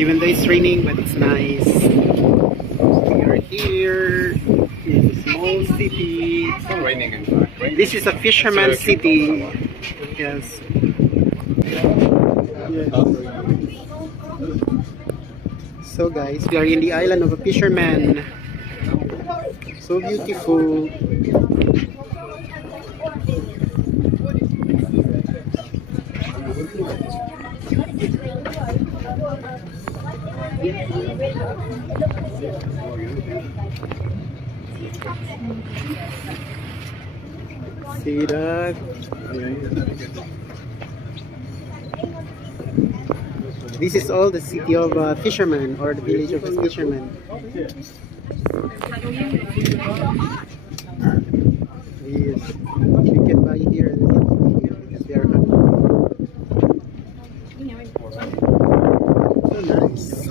Even though it's raining, but it's nice. We are here in a small city. It's not raining in fact, right? This is a fisherman city. Yes. So guys, we are in the island of a fisherman. So beautiful. See that? This is all the city of fishermen, or the village of the fishermen. Yes, we can buy here and eat here because they are hungry. So nice.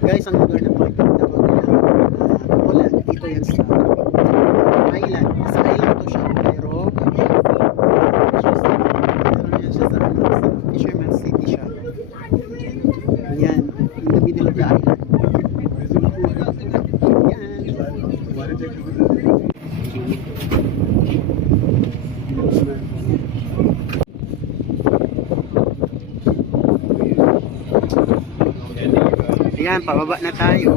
Guys, ang lugar na pagpunta ko wala dito yan sa island. Sa island to siya, pero yan siya sa fisherman city siya. Yan, in the middle of the island. Ayan, pababa na tayo.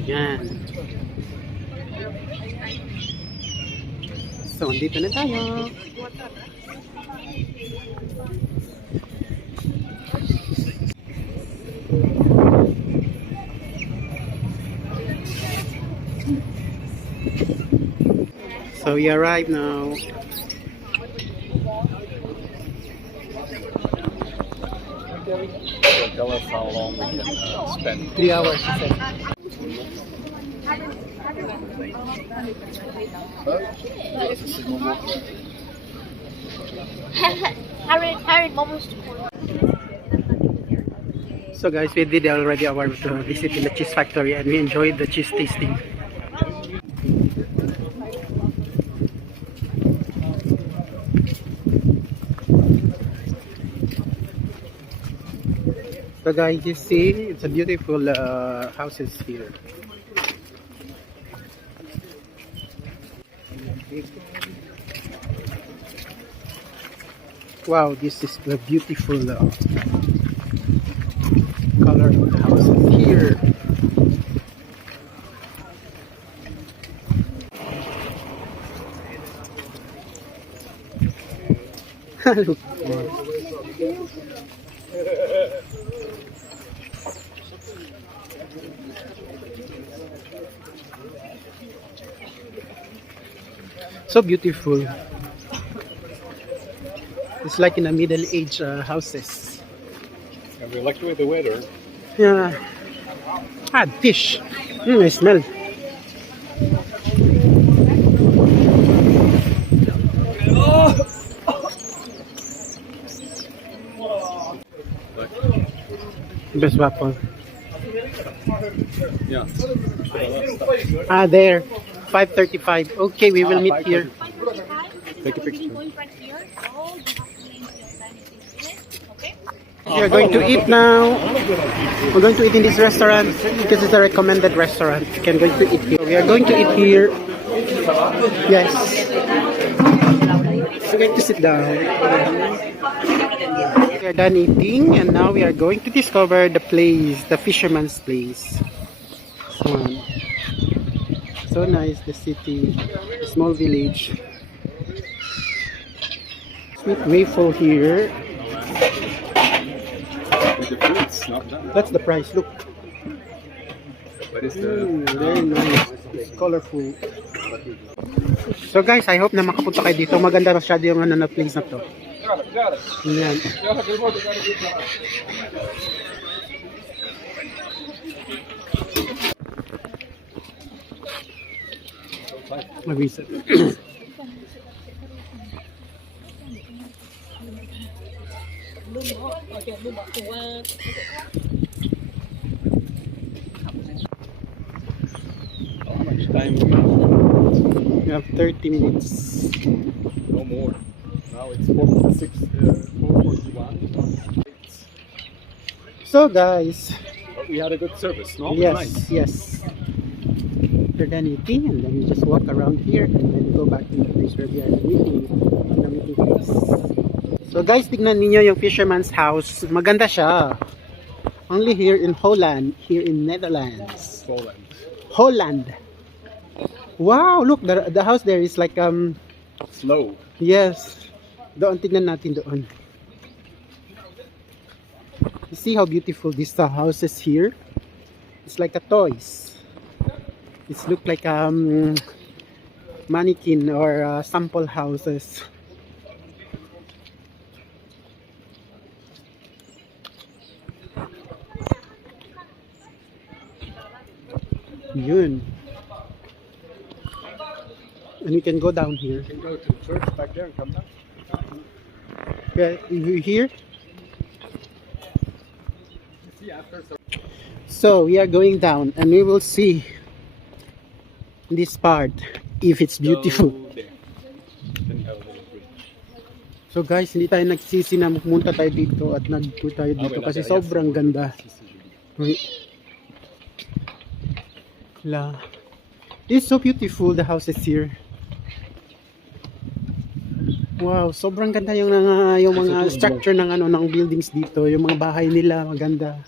Ayan. So, dito na tayo. So we arrive now. Tell us how long we can spend. 3 hours, he said. So guys, we did already our visit in the cheese factory and we enjoyed the cheese tasting. So guys, you see, it's a beautiful houses here. Wow, this is the beautiful color of the houses here. Look. So beautiful. It's like in a middle-age houses. And we like the way the weather. Yeah. Ah, fish. I smell. Best weapon. Yeah. Ah, there. 5:35. Okay, we will meet here. Take a picture. We are going to eat now. We're going to eat in this restaurant because it's a recommended restaurant. We can going to eat here. We are going to eat here. Yes. We're going to sit down. We are done eating and now we are going to discover the place, the fisherman's place. So nice, the city, the small village. Sweet waffle here. The fruits, not done. That's the price. Look. What is the... Very nice. It's colorful. So guys, I hope na makapunta kayo dito. Maganda masyado yung na place na to. Yan. Mag-reset. How much time do we have? We have 30 minutes. No more. Now it's 4:41. So guys, But we had a good service, no? yes, Nice. yes. After then eating, and then we just walk around here and then go back to the place where we are meeting. The meeting place. So guys, tignan ninyo yung fisherman's house. Maganda siya. Only here in Holland, here in Netherlands. Poland. Holland. Wow, look, the house there is like Slow. yes. Doon tignan natin doon. You see how beautiful this house is here? It's like a toys. It's look like mannequin or sample houses. Yun. And we can go down here. You can go to church back there and come down. Yeah, you here? See after So we are going down and we will see this part if it's beautiful. Go there. Then you have a little bridge. So guys, hindi tayo nagsisi na pumunta tayo dito at nagpo tayo dito kasi sobrang ganda. Wait. La. It's so beautiful, the houses here. Wow, sobrang ganda yung mga structure ng ng buildings dito, yung mga bahay nila, maganda.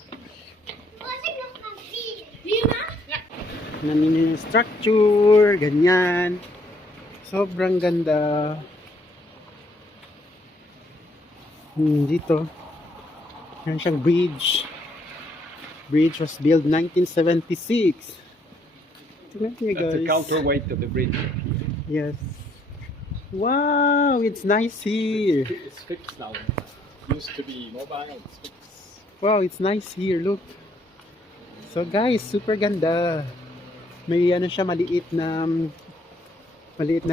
Namin yung structure, ganyan. Sobrang ganda. Dito. Yan siyang bridge. Bridge was built 1976. Tingnan niyo That's a guys. counterweight of the bridge. Yes. Wow, it's nice here. It's fixed now. Used to be mobile. It's fixed. Wow, it's nice here. Look. So guys, super ganda. May ano siya, maliit na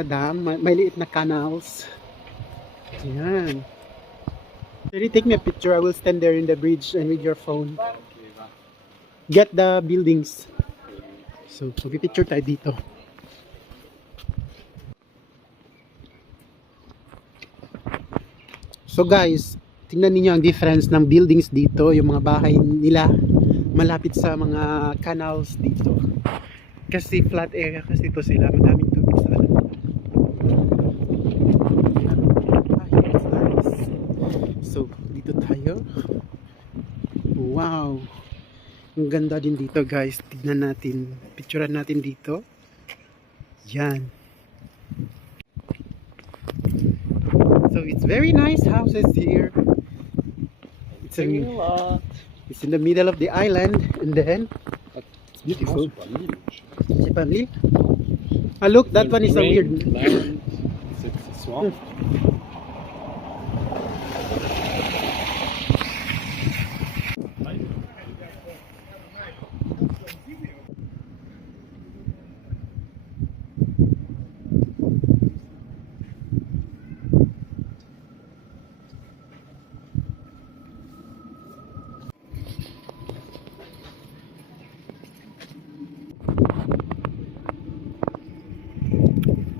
dam, maliit na canals. Ayan. Can you take me a picture? I will stand there in the bridge and with your phone. Okay, va. Get the buildings. So, mag-picture tayo dito. So guys, tingnan niyo ang difference ng buildings dito, yung mga bahay nila malapit sa mga canals dito. Kasi flat area kasi ito sila, madaming tubig sa ano. It's nice. So, dito tayo. Wow. Ang ganda din dito guys. Tignan natin. Picturean natin dito. Yan. So it's very nice houses here. It's in the middle of the island and then it's beautiful. Si Panli. Ah look, that one is a weird. Land. It's a swamp.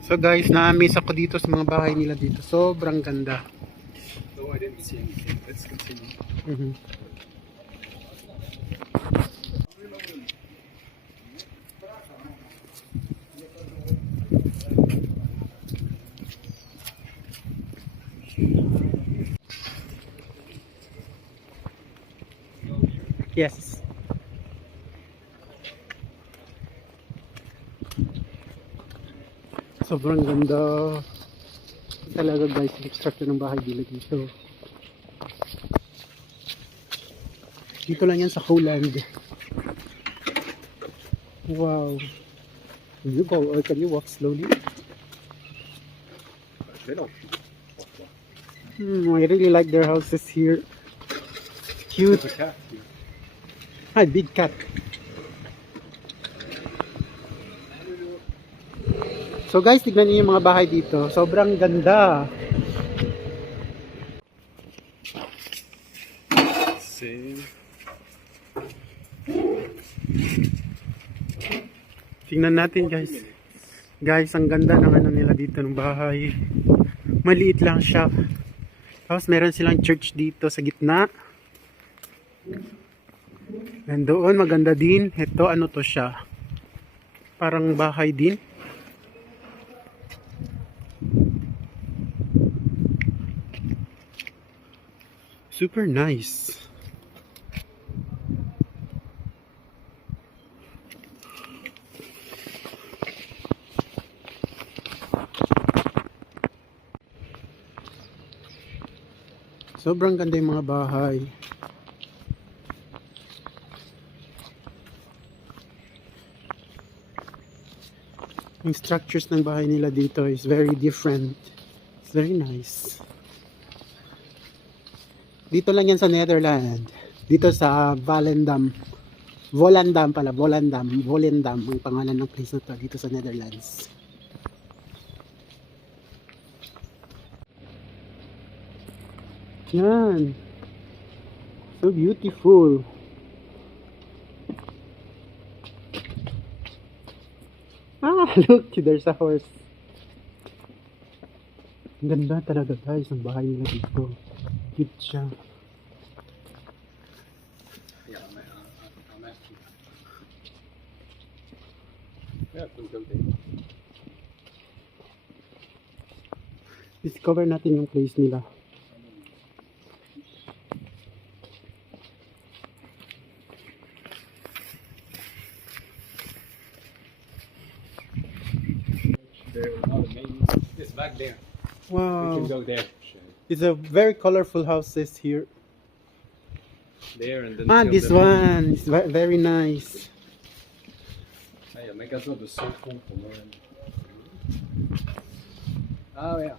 So guys, na-amaze ako dito sa mga bahay nila dito. Sobrang ganda. No, I didn't see anything. Let's continue. Mhm. Yes. Sobrang ganda. Talaga guys, yung structure ng bahay nila dito. Dito lang yan sa Holland. Wow. Can you go or can you walk slowly? I really like their houses here. Cute. There's a cat here. Hi, big cat. So guys, tignan niyo yung mga bahay dito. Sobrang ganda. Same. Tingnan natin guys. Guys, ang ganda ng ano nila dito ng bahay. Maliit lang siya. Tapos meron silang church dito sa gitna. Nandoon maganda din. Ito ano to siya? Parang bahay din. Super nice. Sobrang ganda yung mga bahay. Yung structures ng bahay nila dito is very different. It's very nice. Dito lang yan sa Netherlands. Dito sa Volendam. Volendam pala. Volendam ang pangalan ng place na to. Dito sa Netherlands. Yan. So beautiful. Ah, look, there's a horse. Ang ganda talaga guys, ang bahay nila dito. Cute siya. Yeah, I'm asking. Yeah, we'll go there. Discover natin yung place nila. There, it's back there. We Wow. can go there. It's a very colorful houses here. There and then. Ah, till this the- one is very nice. Ah, il y a un magasin de 100 pour Noël. Ah ouais.